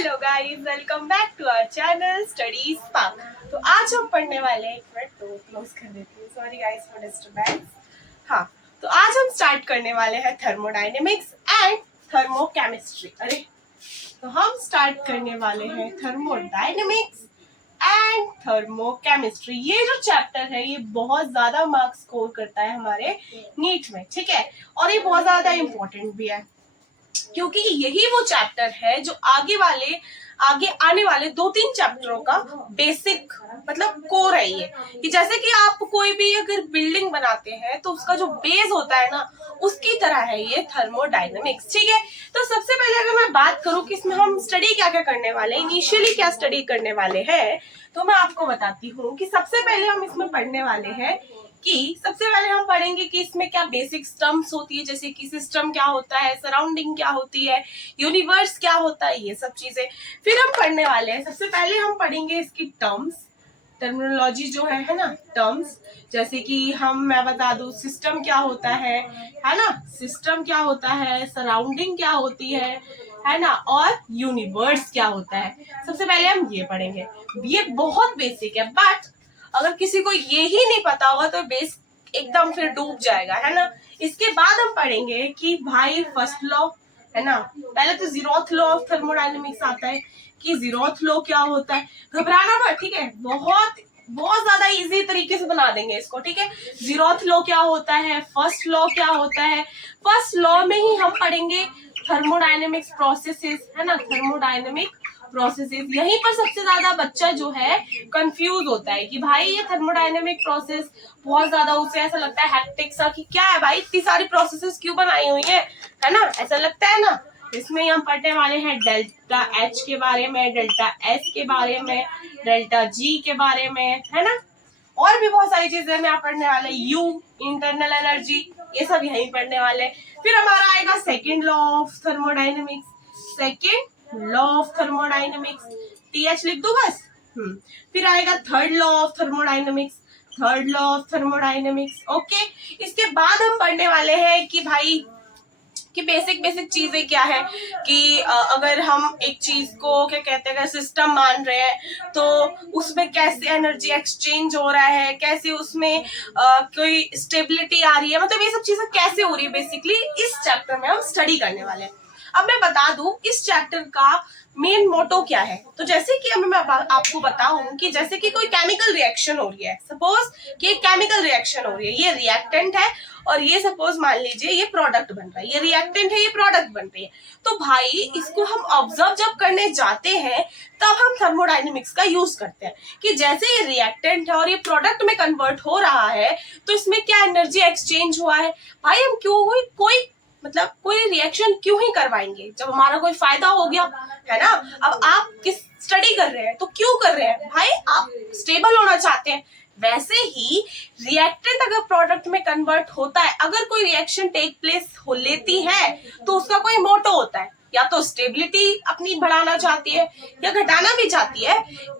Hello guys, welcome back to our channel Study Spark. तो आज हम पढ़ने वाले हैं, एक मिनट तो क्लोज कर देती हूँ, सॉरी गाइस फॉर डिस्टरबेंस। हाँ, तो आज हम स्टार्ट करने वाले हैं थर्मोडायनेमिक्स एंड थर्मोकेमिस्ट्री। अरे, तो हम स्टार्ट करने वाले हैं थर्मोडायनेमिक्स एंड थर्मोकेमिस्ट्री। ये जो चैप्टर है ये बहुत ज्यादा मार्क्स स्कोर करता है हमारे नीट में, ठीक है, और ये बहुत ज्यादा इंपॉर्टेंट भी है क्योंकि यही वो चैप्टर है जो आगे आने वाले 2-3 चैप्टरों का बेसिक मतलब कोर है ये। कि जैसे कि आप कोई भी अगर बिल्डिंग बनाते हैं तो उसका जो बेस होता है ना, उसकी तरह है ये थर्मोडायनेमिक्स, ठीक है। तो सबसे पहले अगर मैं बात करूं कि इसमें हम स्टडी क्या क्या करने वाले हैं, इनिशियली क्या स्टडी करने वाले हैं, तो मैं आपको बताती हूँ कि सबसे पहले हम इसमें पढ़ने वाले हैं कि सबसे पहले हम पढ़ेंगे कि इसमें क्या बेसिक टर्म्स होती है, जैसे कि सिस्टम क्या होता है, सराउंडिंग क्या होती है, यूनिवर्स क्या होता है, ये सब चीजें फिर हम पढ़ने वाले हैं। सबसे पहले हम पढ़ेंगे इसकी टर्म्स, टर्मिनोलॉजी जो है ना, टर्म्स, जैसे कि मैं बता दूं सिस्टम क्या होता है ना, सिस्टम क्या होता है, सराउंडिंग क्या होती है ना, और यूनिवर्स क्या होता है। सबसे पहले हम ये पढ़ेंगे। ये बहुत बेसिक है, बट अगर किसी को ये ही नहीं पता होगा तो बेस एकदम फिर डूब जाएगा, है ना। इसके बाद हम पढ़ेंगे कि भाई फर्स्ट लॉ है ना, पहले तो जीरोथ लॉ ऑफ थर्मोडायनेमिक्स आता है कि जीरोथ लॉ क्या होता है। घबराना मत, ठीक है, बहुत बहुत ज्यादा इजी तरीके से बना देंगे इसको, ठीक है। जीरोथ लॉ क्या होता है, फर्स्ट लॉ क्या होता है, फर्स्ट लॉ में ही हम पढ़ेंगे थर्मोडायनेमिक्स प्रोसेसेस, है ना, थर्मोडायनेमिक प्रोसेसेस। यहीं पर सबसे ज्यादा बच्चा जो है कंफ्यूज होता है कि भाई ये थर्मोडायनेमिक प्रोसेस बहुत ज्यादा, उसे ऐसा लगता है हैक्टिक सा कि क्या है भाई इतनी सारी प्रोसेसेस क्यों बनाई हुई है ना, ऐसा लगता है ना। इसमें हम पढ़ने वाले हैं डेल्टा एच के बारे में, डेल्टा एस के बारे में, डेल्टा जी के बारे में, है ना, और भी बहुत सारी चीजें हम यहाँ पढ़ने वाले। यू इंटरनल एनर्जी, ये सब यहीं पढ़ने वाले। फिर हमारा आएगा second law of thermodynamics, second law of thermodynamics, TH लिख दो बस। फिर आएगा third law of thermodynamics, third law of thermodynamics, okay. इसके बाद हम पढ़ने वाले हैं कि भाई कि बेसिक चीजें क्या है, कि अगर हम एक चीज को क्या कहते हैं, अगर सिस्टम मान रहे हैं तो उसमें कैसे एनर्जी एक्सचेंज हो रहा है, कैसे उसमें कोई स्टेबिलिटी आ रही है, मतलब ये सब चीजें कैसे हो रही है, बेसिकली इस चैप्टर में हम स्टडी करने वाले हैं। अब मैं बता दूं इस चैप्टर का मेन मोटो क्या है। तो जैसे कि अब मैं आपको बताऊं कि जैसे कि कोई केमिकल रिएक्शन हो रही है, सपोज कि एक केमिकल रिएक्शन हो रही है, ये रिएक्टेंट है और ये सपोज मान लीजिए ये प्रोडक्ट बन रहा है, ये रिएक्टेंट है, ये प्रोडक्ट बन रही है। तो भाई इसको हम ऑब्जर्व जब करने जाते हैं तब हम थर्मोडायनेमिक्स का यूज करते हैं कि जैसे ये रिएक्टेंट है और ये प्रोडक्ट में कन्वर्ट हो रहा है तो इसमें क्या एनर्जी एक्सचेंज हुआ है। भाई हम क्यों कोई रिएक्शन क्यों ही करवाएंगे जब हमारा कोई फायदा हो गया, है ना। अब आप किस स्टडी कर रहे हैं तो क्यों कर रहे हैं, भाई आप स्टेबल होना चाहते हैं। वैसे ही रिएक्टेंट अगर प्रोडक्ट में कन्वर्ट होता है, अगर कोई रिएक्शन टेक प्लेस हो लेती है तो उसका कोई मोटो होता है, या तो स्टेबिलिटी अपनी बढ़ाना चाहती है या घटाना भी चाहती है,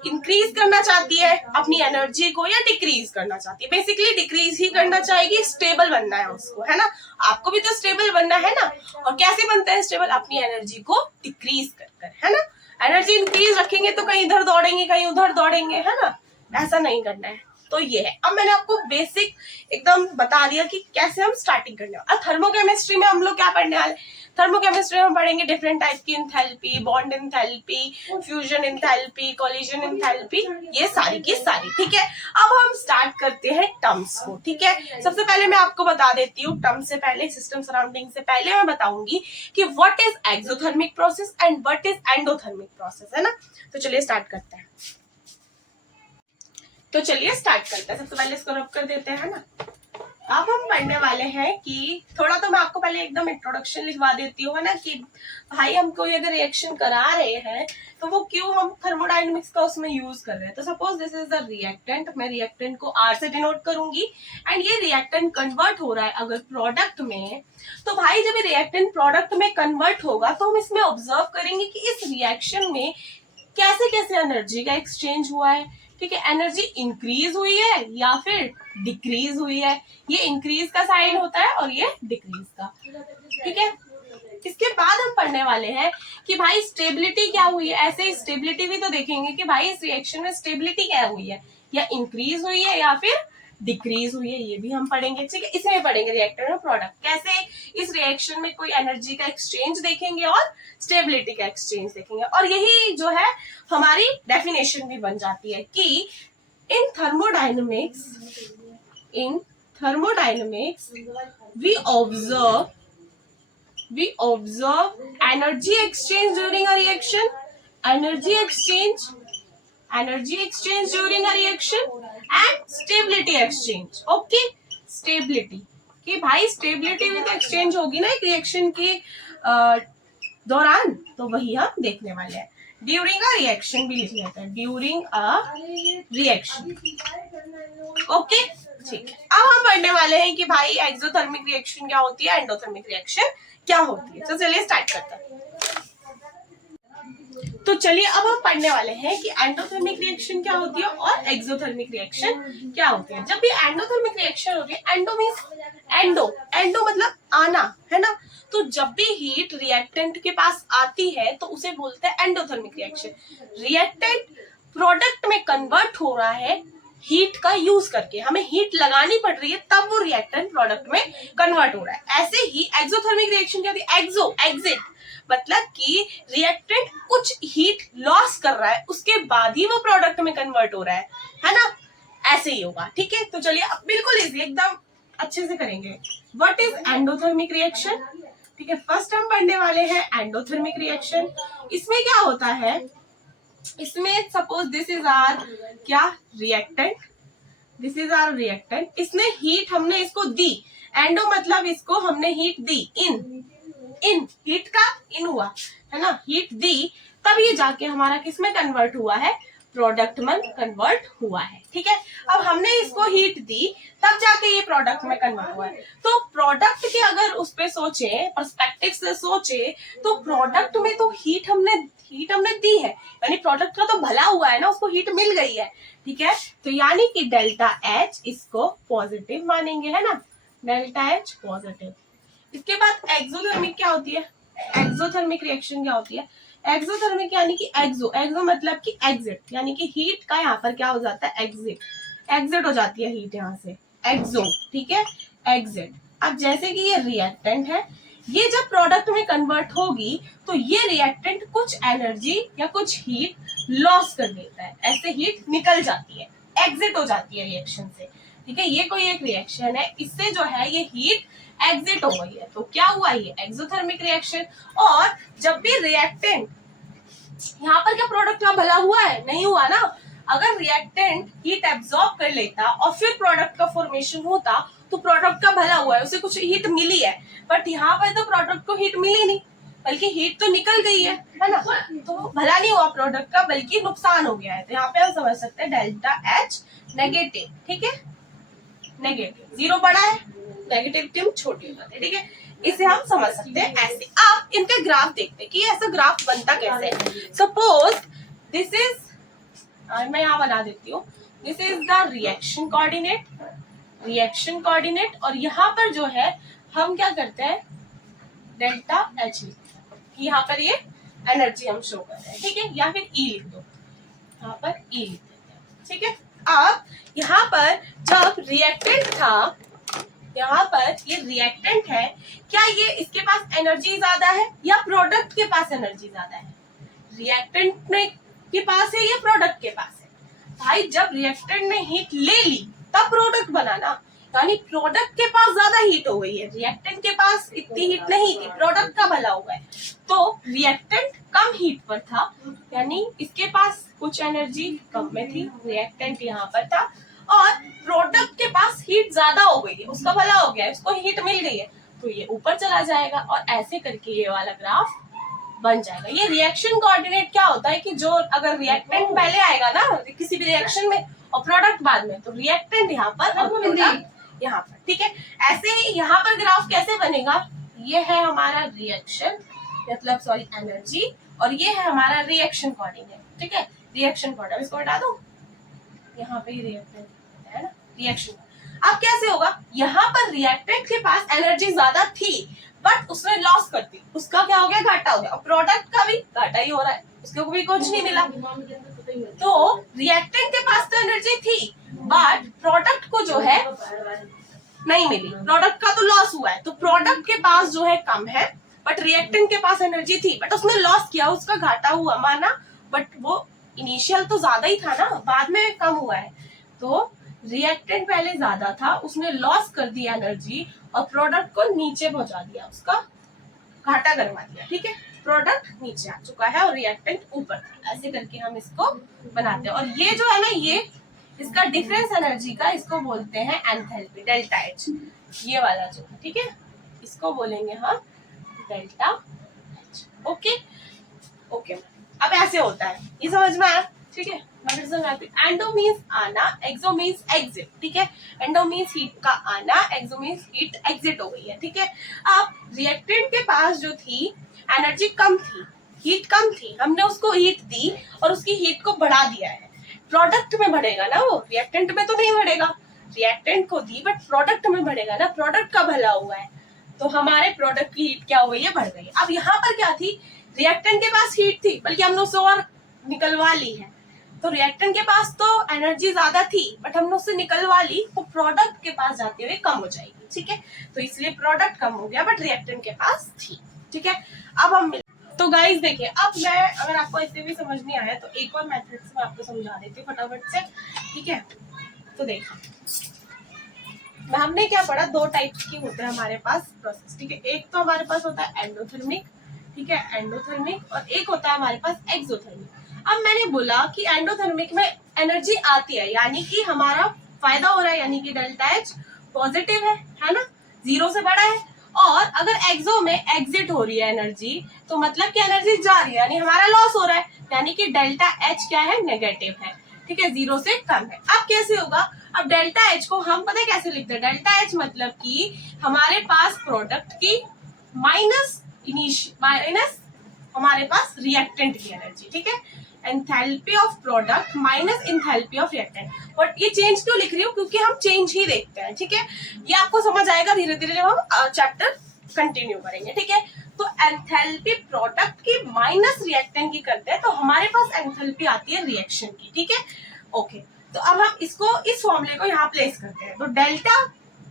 इंक्रीज करना चाहती है अपनी एनर्जी को या डिक्रीज करना चाहती है। बेसिकली डिक्रीज ही करना चाहेगी, स्टेबल बनना है उसको, है ना। आपको भी तो स्टेबल बनना है ना, और कैसे बनता है स्टेबल, अपनी एनर्जी को डिक्रीज कर, है ना। एनर्जी इंक्रीज रखेंगे तो कहीं इधर दौड़ेंगे कहीं उधर दौड़ेंगे, है ना, ऐसा नहीं करना है। तो ये है, अब मैंने आपको बेसिक एकदम बता दिया कि कैसे हम स्टार्टिंग करने वाले। अब थर्मोकेमिस्ट्री में हम लोग क्या पढ़ने वाले, थर्मोकेमिस्ट्री में हम पढ़ेंगे डिफरेंट टाइप की enthalpy, bond enthalpy, fusion enthalpy, collision enthalpy, ये सारी की सारी, ठीक है। अब हम स्टार्ट करते हैं टर्म्स को, ठीक है। सबसे पहले मैं आपको बता देती हूँ, टर्म से पहले, सिस्टम सराउंडिंग से पहले मैं बताऊंगी कि what is exothermic process and what is endothermic process, है ना। तो चलिए स्टार्ट करते हैं। तो चलिए स्टार्ट करते हैं। सबसे पहले इसको रब कर देते हैं ना। अब हम पढ़ने वाले हैं कि थोड़ा तो मैं आपको पहले एकदम इंट्रोडक्शन लिखवा देती हूँ, है ना, कि भाई हम कोई अगर रिएक्शन करा रहे हैं तो वो क्यों हम थर्मोडायनेमिक्स का उसमें यूज कर रहे हैं। तो suppose this is the reactant, मैं रिएक्टेंट को आर से डिनोट करूंगी एंड ये रिएक्टेंट कन्वर्ट हो रहा है अगर प्रोडक्ट में। तो भाई जब ये रिएक्टेंट प्रोडक्ट में कन्वर्ट होगा तो हम इसमें ऑब्जर्व करेंगे कि इस रिएक्शन में कैसे कैसे एनर्जी का एक्सचेंज हुआ है, ठीक है। एनर्जी इंक्रीज हुई है या फिर डिक्रीज हुई है, ये इंक्रीज का साइन होता है और ये डिक्रीज का, ठीक है। इसके बाद हम पढ़ने वाले हैं कि भाई स्टेबिलिटी क्या हुई है। ऐसे स्टेबिलिटी भी तो देखेंगे कि भाई इस रिएक्शन में स्टेबिलिटी क्या हुई है, या इंक्रीज हुई है या फिर डिक्रीज हुई है, ये भी हम पढ़ेंगे। ठीक है, इसमें पढ़ेंगे रिएक्टर और प्रोडक्ट कैसे इस रिएक्शन में कोई एनर्जी का एक्सचेंज देखेंगे और स्टेबिलिटी का एक्सचेंज देखेंगे। और यही जो है हमारी डेफिनेशन भी बन जाती है कि इन thermodynamics we observe energy exchange during a reaction, energy exchange during a reaction and stability exchange. Okay, stability कि भाई स्टेबिलिटी भी तो एक्सचेंज होगी ना एक रिएक्शन के दौरान, तो वही हम देखने वाले हैं। ड्यूरिंग अ रिएक्शन भी लिख लेते हैं, ड्यूरिंग अ रिएक्शन। ओके, ठीक है। अब हम पढ़ने वाले हैं कि भाई एक्सोथर्मिक रिएक्शन क्या होती है, एंडोथर्मिक रिएक्शन क्या होती है। तो चलिए स्टार्ट करते हैं। तो चलिए अब हम पढ़ने वाले हैं कि एंडोथर्मिक रिएक्शन क्या होती है और एक्सोथर्मिक रिएक्शन क्या होती है। जब भी एंडोथर्मिक रिएक्शन होती है, एंडो मींस एंडो मतलब आना, है ना। तो जब भी हीट रिएक्टेंट के पास आती है तो उसे बोलते हैं एंडोथर्मिक रिएक्शन। रिएक्टेंट प्रोडक्ट में कन्वर्ट हो रहा है हीट का यूज करके, हमें हीट लगानी पड़ रही है तब वो रिएक्टेंट प्रोडक्ट में कन्वर्ट हो रहा है। ऐसे ही एक्सोथर्मिक रिएक्शन क्या होती है, एग्जिट मतलब कि रिएक्टेंट कुछ हीट लॉस कर रहा है उसके बाद ही वो प्रोडक्ट में कन्वर्ट हो रहा है ना। ऐसे ही होगा, ठीक है। तो चलिए अब बिल्कुल इजी एकदम अच्छे से करेंगे। व्हाट इज एंडोथर्मिक रिएक्शन, ठीक है। फर्स्ट हम पढ़ने वाले हैं एंडोथर्मिक रिएक्शन। इसमें क्या होता है, इसमें सपोज दिस इज आर क्या reactant, this is our reactant, इसने हीट हमने इसको दी, एंडो मतलब इसको हमने हीट दी, इन हीट का इन हुआ है ना, हीट दी, तब ये जाके हमारा किस में कन्वर्ट हुआ है, प्रोडक्ट में कन्वर्ट हुआ है। ठीक है, अब हमने इसको हीट दी तब जाके ये प्रोडक्ट में कन्वर्ट हुआ है। तो प्रोडक्ट के अगर उस पे सोचे, पर्सपेक्टिव से सोचे, तो प्रोडक्ट में तो हीट हमने दी है, यानी प्रोडक्ट का तो भला हुआ है ना, उसको हीट मिल गई है। ठीक है, तो यानी कि डेल्टा एच इसको पॉजिटिव मानेंगे, है ना, डेल्टा एच पॉजिटिव। इसके बाद एक्सोथर्मिक क्या होती है, एक्सोथर्मिक रिएक्शन क्या होती है। एक्सोथर्मिक यानी कि एक्सो मतलब कि एग्जिट, यानी कि हीट का यहाँ पर क्या हो जाता है, एग्जिट हो जाती है हीट यहाँ से, एक्सो, ठीक है, एग्जिट। अब जैसे कि ये रिएक्टेंट है, ये जब प्रोडक्ट में कन्वर्ट होगी तो ये रिएक्टेंट कुछ एनर्जी या कुछ हीट लॉस कर देता है, ऐसे हीट निकल जाती है, एग्जिट हो जाती है रिएक्शन से। ठीक है, ये कोई एक रिएक्शन है, इससे जो है ये हीट एग्जिट हो गई है, तो क्या हुआ, ये एक्सोथर्मिक रिएक्शन। और जब भी रिएक्टेंट, यहाँ पर क्या प्रोडक्ट का भला हुआ है, नहीं हुआ ना। अगर रिएक्टेंट हीट एब्सॉर्ब कर लेता और फिर प्रोडक्ट का फॉर्मेशन होता तो प्रोडक्ट का भला हुआ है, उसे कुछ हीट मिली है, बट यहाँ पर तो प्रोडक्ट को हीट मिली नहीं, बल्कि हीट तो निकल गई है ना, तो भला नहीं हुआ प्रोडक्ट का, बल्कि नुकसान हो गया है। तो यहाँ पे हम समझ सकते हैं डेल्टा एच नेगेटिव, ठीक है, नेगेटिव, जीरो बड़ा है, नेगेटिविटी छोटी हो जाती है। ठीक है, इसे हम समझ सकते हैं ऐसे। अब इनके ग्राफ देखते हैं कि ऐसा ग्राफ बनता कैसे है। सपोज दिस इज, मैं यहाँ बना देती हूँ, this is the reaction coordinate, और यहाँ पर जो है हम क्या करते हैं, डेल्टा एच लिखते हैं कि यहाँ पर ये एनर्जी हम शो कर रहे हैं। ठीक है, या फिर ई लिख दो, यहाँ पर ई लिख देते हैं। ठीक है, अब यहाँ पर जब रिएक्टेंट था, यहाँ पर ये रिएक्टेंट है, क्या ये इसके पास एनर्जी ज्यादा है या प्रोडक्ट के पास एनर्जी ज्यादा है, रिएक्टेंट में के पास है या प्रोडक्ट के पास है। भाई जब रिएक्टेंट ने हीट ले ली तब प्रोडक्ट बना ना, यानी प्रोडक्ट के पास ज्यादा हीट हो गई है, रिएक्टेंट के पास इतनी हीट नहीं थी, प्रोडक्ट का भला हुआ है। तो रिएक्टेंट कम हीट पर था, यानी इसके पास कुछ एनर्जी कम में थी, रिएक्टेंट यहाँ पर था, और प्रोडक्ट के पास हीट ज्यादा हो गई है, उसका भला हो गया है, उसको हीट मिल गई है, तो ये ऊपर चला जाएगा और ऐसे करके ये वाला ग्राफ बन जाएगा। ये रिएक्शन कोऑर्डिनेट क्या होता है कि जो अगर रिएक्टेंट पहले आएगा ना किसी भी रिएक्शन में और प्रोडक्ट बाद में, तो रिएक्टेंट यहाँ पर और प्रोडक्ट यहाँ पर। ठीक है, ऐसे ही यहाँ पर ग्राफ कैसे बनेगा, ये है हमारा रिएक्शन मतलब सॉरी एनर्जी, और ये है हमारा रिएक्शन कोऑर्डिनेट। ठीक है, रिएक्शन कोऑर्डिनेट इसको हटा दो, यहाँ पे ही रिएक्टेंट है ना, रिएक्शन। अब कैसे होगा, यहाँ पर रिएक्टेंट के पास एनर्जी ज्यादा थी बट उसने लॉस कर दी, उसका क्या हो गया, घाटा हो गया, और प्रोडक्ट का भी घाटा ही हो रहा है, उसको भी कुछ नहीं मिला। तो रिएक्टेंट के पास तो एनर्जी थी बट प्रोडक्ट को जो है नहीं मिली, प्रोडक्ट का तो लॉस हुआ है, तो प्रोडक्ट के पास जो है कम है बट रिएक्टेंट के पास एनर्जी थी बट उसने लॉस किया, उसका घाटा हुआ माना, बट वो इनिशियल तो ज्यादा ही था ना, बाद में कम हुआ है। तो रिएक्टेंट पहले ज्यादा था, उसने लॉस कर दिया एनर्जी और प्रोडक्ट को नीचे पहुंचा दिया, उसका घाटा करवा दिया, ठीक है। प्रोडक्ट नीचे आ चुका है और रिएक्टेंट ऊपर था, ऐसे करके हम इसको बनाते हैं। और ये जो है ना, ये इसका डिफरेंस एनर्जी का इसको बोलते हैं एंथैल्पी, डेल्टा एच, ये वाला जो है, ठीक है, इसको बोलेंगे हम डेल्टा एच। ओके ओके, अब ऐसे होता है, ये समझ में आया, ठीक है। एंडो मीन्स आना, एक्सो मीन्स एग्जिट, ठीक है। एंडो मीन्स हीट का आना, एक्सो मीन्स हीट एग्जिट हो गई है, ठीक है। अब रिएक्टेंट के पास जो थी एनर्जी कम थी, हीट कम थी, हमने उसको हीट दी और उसकी हीट को बढ़ा दिया है, प्रोडक्ट में बढ़ेगा ना, वो रिएक्टेंट में तो नहीं बढ़ेगा, रिएक्टेंट को दी बट प्रोडक्ट में बढ़ेगा ना, प्रोडक्ट का भला हुआ है, तो हमारे प्रोडक्ट की हीट क्या हो गई है, बढ़ गई। अब यहाँ पर क्या थी, रिएक्टेंट के पास हीट थी बल्कि हमने उससे और निकलवा ली है, तो रिएक्टेंट के पास तो एनर्जी ज्यादा थी बट हमने उससे निकलवा ली, तो प्रोडक्ट के पास जाते हुए कम हो जाएगी, ठीक है। तो इसलिए प्रोडक्ट कम हो गया बट रिएक्टेंट के पास थी, ठीक है। अब हम तो गाइस देखिए, अब मैं अगर आपको ऐसे भी समझ नहीं आया तो एक और मेथड से मैं आपको समझा देती हूँ फटाफट से, ठीक है। तो देखो, हमने क्या पढ़ा, दो टाइप्स की होते हैं हमारे पास प्रोसेस, ठीक है। एक तो हमारे पास होता है एंडोथर्मिक, ठीक है, एंडोथर्मिक, और एक होता है हमारे पास एक्सोथर्मिक। अब मैंने बोला कि एंडोथर्मिक में एनर्जी आती है, यानी कि हमारा फायदा हो रहा है, यानी कि डेल्टा एच पॉजिटिव है ना, 0 से बड़ा है। और अगर एक्सो में एग्जिट हो रही है एनर्जी, तो मतलब कि एनर्जी जा रही है, यानी हमारा लॉस हो रहा है, यानी कि डेल्टा एच क्या है, नेगेटिव है, ठीक है, 0 से कम है। अब कैसे होगा, अब डेल्टा एच को हम पता है कैसे लिखते हैं, डेल्टा एच मतलब कि हमारे पास प्रोडक्ट की माइनस हमारे पास रिएक्टेंट की एनर्जी, ठीक है, enthalpy of product minus enthalpy of reactant. और ये चेंज क्यों लिख रही हूँ, क्योंकि हम चेंज ही देखते हैं, ठीक है, ये आपको समझ आएगा धीरे धीरे जब हम चैप्टर कंटिन्यू करेंगे, ठीक है। तो एंथैल्पी प्रोडक्ट की माइनस रिएक्टेंट की करते हैं, तो हमारे पास एंथैल्पी आती है रिएक्शन की, ठीक है, ओके। तो अब हम इसको, इस फॉर्मूले को यहाँ प्लेस करते हैं, तो डेल्टा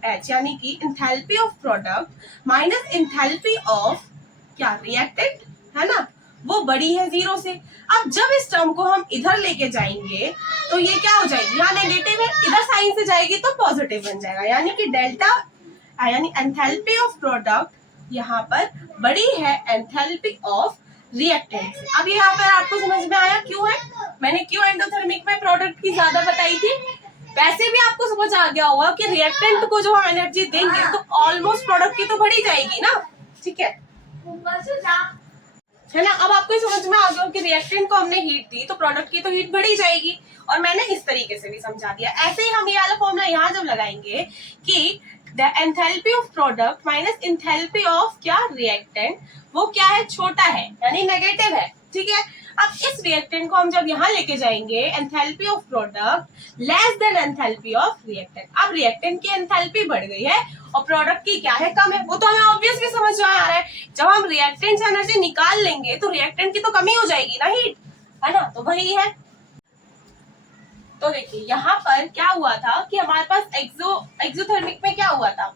एच यानी कि enthalpy of product minus enthalpy of क्या, रिएक्टेंट, है ना, वो बड़ी है 0 से। अब जब इस टर्म को हम इधर लेके जाएंगे तो ये क्या हो जाएगी, यहाँ नेगेटिव है, इधर साइन से जाएगी तो पॉजिटिव बन जाएगा, यानी कि डेल्टा यानी एंथैल्पी ऑफ प्रोडक्ट यहाँ पर बड़ी है एंथैल्पी ऑफ रिएक्टेंट से। अब यहाँ पर आपको समझ में आया क्यों है, मैंने क्यों एंडोथर्मिक में प्रोडक्ट की ज्यादा बताई थी। वैसे भी आपको समझ आ गया होगा कि रिएक्टेंट को जो हम एनर्जी देंगे तो ऑलमोस्ट प्रोडक्ट की तो बढ़ी जाएगी ना, ठीक है ना। अब आपको समझ में आ गया कि रिएक्टेंट को हमने हीट दी तो प्रोडक्ट की तो हीट बढ़ी जाएगी, और मैंने इस तरीके से भी समझा दिया। ऐसे ही हम ये वाला फॉर्मूला यहाँ जब लगाएंगे कि the enthalpy of product minus enthalpy of क्या, रिएक्टेंट, वो क्या है, छोटा है, यानी नेगेटिव है, ठीक है। अब इस रिएक्टेंट को हम जब यहाँ लेके जाएंगे, enthalpy of product less than enthalpy of reactant. अब रिएक्टेंट की एंथैल्पी बढ़ गई है और प्रोडक्ट की क्या है, कम है, वो तो हमें ऑब्वियसली समझ में आ रहा है। जब हम रिएक्टेंट से एनर्जी निकाल लेंगे तो रिएक्टेंट की तो कमी हो जाएगी ना, हीट, है ना, तो वही है। तो देखिए यहाँ पर क्या हुआ था कि हमारे पास एक्सोथर्मिक में क्या हुआ था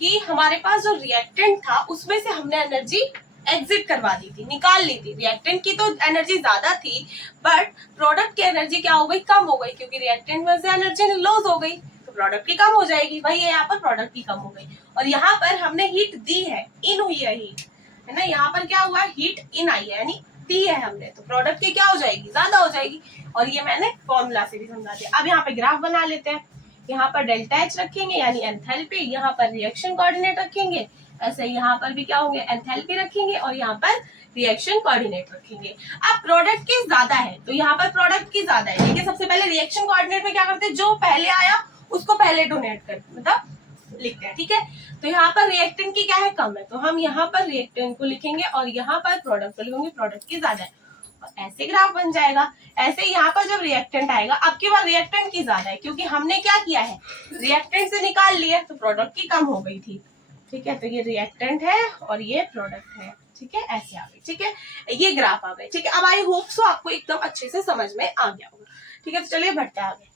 कि हमारे पास जो रिएक्टेंट था उसमें से हमने एनर्जी एग्जिट करवा दी थी, निकाल ली थी। रिएक्टेंट की तो एनर्जी ज्यादा थी बट प्रोडक्ट की एनर्जी क्या हो गई, कम हो गई, क्योंकि रिएक्टेंट में से एनर्जी लॉस हो गई तो प्रोडक्ट की कम हो जाएगी, वही है यहाँ पर, प्रोडक्ट की कम हो गई। और यहाँ पर हमने हीट दी है, इन हुई है हीट, है ना, यहाँ पर क्या हुआ है, हीट इन आई है, यानी दी है हमने, तो प्रोडक्ट की क्या हो जाएगी, ज्यादा हो जाएगी। और ये मैंने फॉर्मूला से भी समझा दिया। अब यहाँ पे ग्राफ बना लेते हैं, यहाँ पर डेल्टा एच रखेंगे यानी एंथैल्पी, यहाँ पर रिएक्शन कोऑर्डिनेट रखेंगे, ऐसे यहाँ पर भी क्या होंगे, एंथैल्पी रखेंगे, और यहाँ पर रिएक्शन कोऑर्डिनेट रखेंगे। अब प्रोडक्ट की ज्यादा है तो यहाँ पर प्रोडक्ट की ज्यादा है, लेकिन सबसे पहले रिएक्शन कोऑर्डिनेट में क्या करते हैं, जो पहले आया उसको पहले डोनेट कर मतलब लिखते हैं, ठीक है। तो यहाँ पर रिएक्टेंट की क्या है, कम है, तो हम यहाँ पर रिएक्टेंट को लिखेंगे और यहाँ पर प्रोडक्ट को लिखेंगे, प्रोडक्ट की ज्यादा है। ऐसे ग्राफ बन जाएगा। ऐसे यहाँ पर जब रिएक्टेंट आएगा, अब की बार रिएक्टेंट की ज्यादा है क्योंकि हमने क्या किया है, रिएक्टेंट से निकाल लिया तो प्रोडक्ट की कम हो गई थी। ठीक है, तो ये रिएक्टेंट है और ये प्रोडक्ट है। ठीक है, ऐसे आ गई। ठीक है, ये ग्राफ आ गए। ठीक है, अब आई होप सो आपको एकदम अच्छे से समझ में आ गया होगा। ठीक है, तो चलिए बढ़ते हैं आगे।